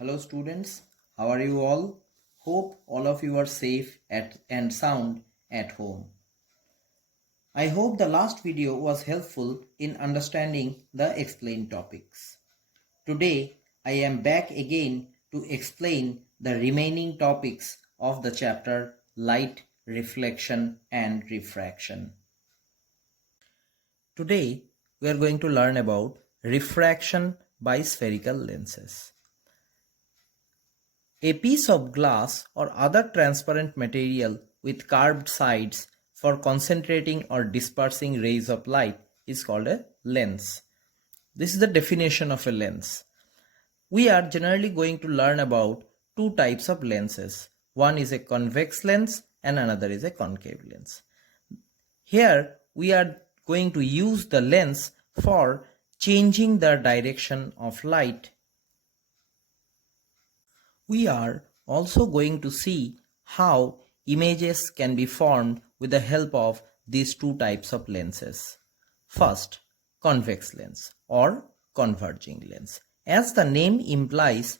Hello students, how are you all? Hope all of you are safe and sound at home. I hope the last video was helpful in understanding the explained topics. Today I am back again to explain the remaining topics of the chapter Light, Reflection and Refraction. Today we are going to learn about refraction by spherical lenses. A piece of glass or other transparent material with curved sides for concentrating or dispersing rays of light is called a lens. This is the definition of a lens. We are generally going to learn about two types of lenses. One is a convex lens and another is a concave lens. Here we are going to use the lens for changing the direction of light. We are also going to see how images can be formed with the help of these two types of lenses. First, convex lens or converging lens. As the name implies,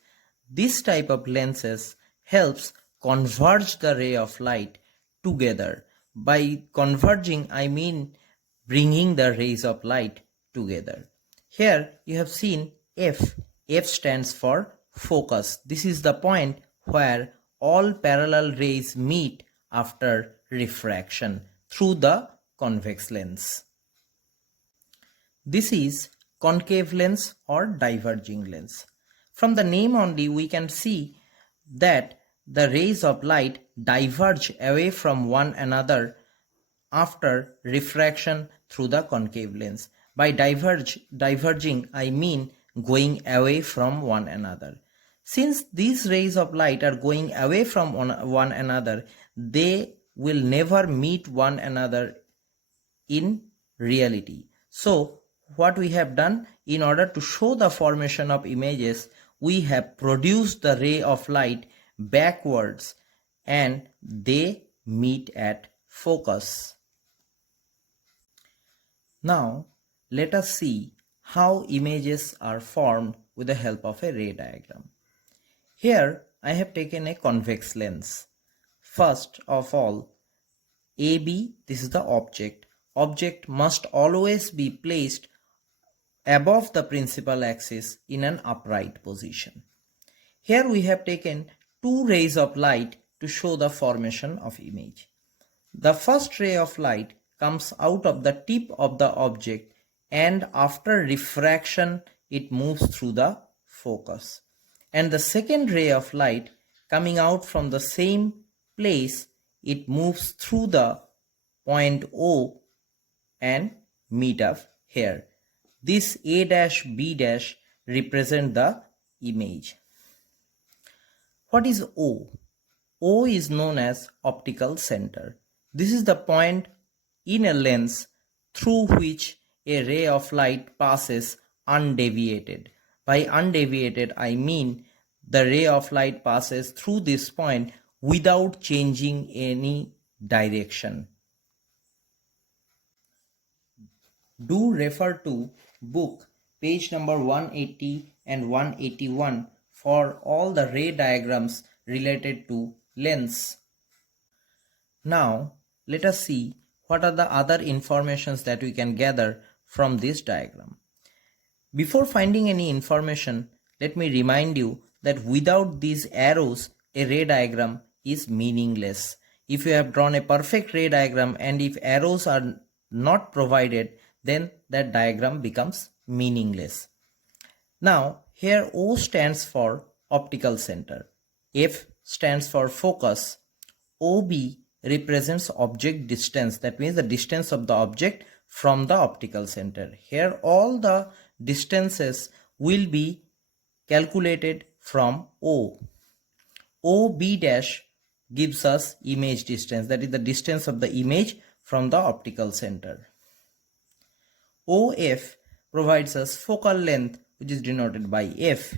this type of lenses helps converge the ray of light together. By converging, I mean bringing the rays of light together. Here you have seen F. F stands for focus. This is the point where all parallel rays meet after refraction through the convex lens. This is concave lens or diverging lens. From the name only we can see that the rays of light diverge away from one another after refraction through the concave lens. By diverging I mean going away from one another. Since these rays of light are going away from one another, they will never meet one another in reality. So what we have done, in order to show the formation of images, we have produced the ray of light backwards and they meet at focus. Now let us see how images are formed with the help of a ray diagram. Here I have taken a convex lens. First of all, AB, this is the object. Object must always be placed above the principal axis in an upright position. Here we have taken two rays of light to show the formation of image. The first ray of light comes out of the tip of the object and after refraction it moves through the focus. And the second ray of light coming out from the same place, it moves through the point O and meet up here. This A dash B dash represent the image. What is O? O is known as optical center. This is the point in a lens through which a ray of light passes undeviated. By undeviated, I mean the ray of light passes through this point without changing any direction. Do refer to book page number 180 and 181 for all the ray diagrams related to lens. Now let us see what are the other informations that we can gather from this diagram. Before finding any information, let me remind you that without these arrows, a ray diagram is meaningless. If you have drawn a perfect ray diagram and if arrows are not provided, then that diagram becomes meaningless. Now, here O stands for optical center. F stands for focus. OB represents object distance. That means the distance of the object from the optical center. Here all the distances will be calculated from O. OB dash gives us image distance. That is the distance of the image from the optical center. OF provides us focal length, which is denoted by F.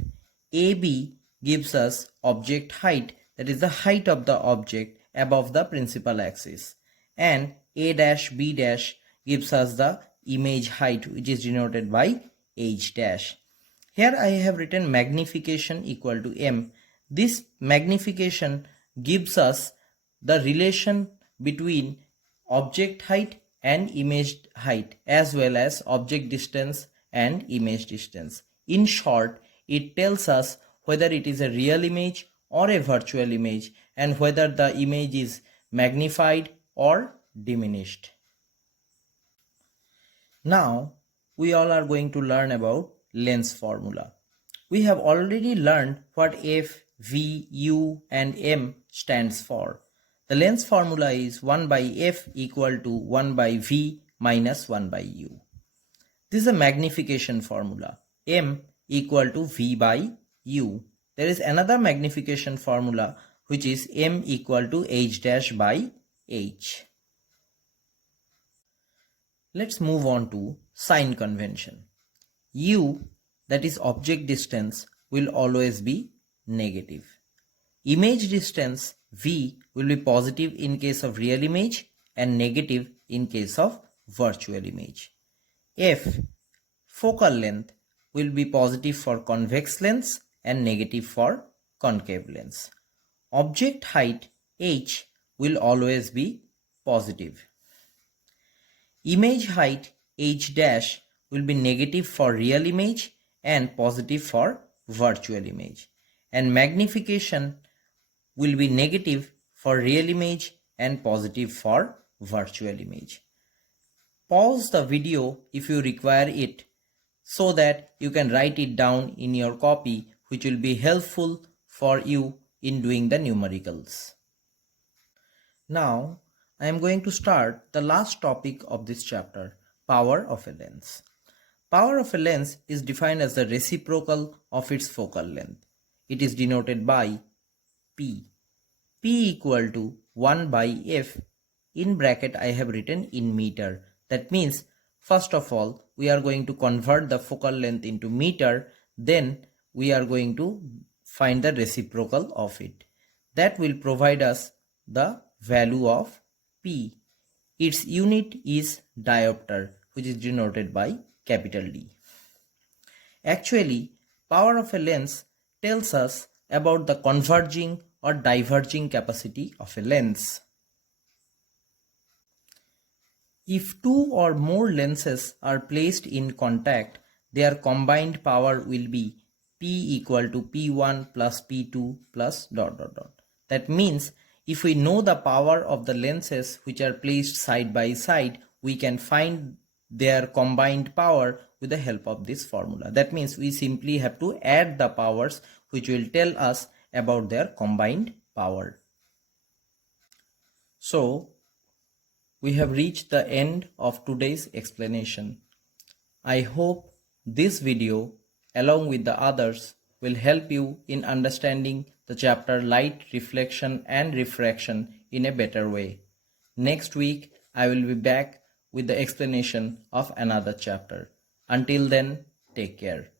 AB gives us object height. That is the height of the object above the principal axis. And A dash B dash gives us the image height, which is denoted by H dash. Here I have written magnification equal to m. This magnification gives us the relation between object height and image height as well as object distance and image distance. In short, it tells us whether it is a real image or a virtual image and whether the image is magnified or diminished. Now, we all are going to learn about lens formula. We have already learned what f, v, u and m stands for. The lens formula is 1 by f equal to 1 by v minus 1 by u. This is a magnification formula. M equal to v by u. There is another magnification formula which is m equal to h dash by h. Let's move on to sign convention. U, that is object distance, will always be negative. Image distance v will be positive in case of real image and negative in case of virtual image. F, focal length, will be positive for convex lens and negative for concave lens. Object height h will always be positive. Image height h dash will be negative for real image and positive for virtual image. And magnification will be negative for real image and positive for virtual image. Pause the video if you require it so that you can write it down in your copy, which will be helpful for you in doing the numericals. Now, I am going to start the last topic of this chapter, power of a lens. Power of a lens is defined as the reciprocal of its focal length. It is denoted by P. P equal to 1 by F. In bracket I have written in meter. That means first of all we are going to convert the focal length into meter, then we are going to find the reciprocal of it. That will provide us the value of P. Its unit is diopter, which is denoted by capital D. Actually, power of a lens tells us about the converging or diverging capacity of a lens. If two or more lenses are placed in contact, their combined power will be P equal to P1 plus P2 plus ... That means if we know the power of the lenses which are placed side by side, we can find their combined power with the help of this formula. That means we simply have to add the powers which will tell us about their combined power. So, we have reached the end of today's explanation. I hope this video, along with the others, will help you in understanding the chapter Light, Reflection and Refraction in a better way. Next week, I will be back with the explanation of another chapter. Until then, take care.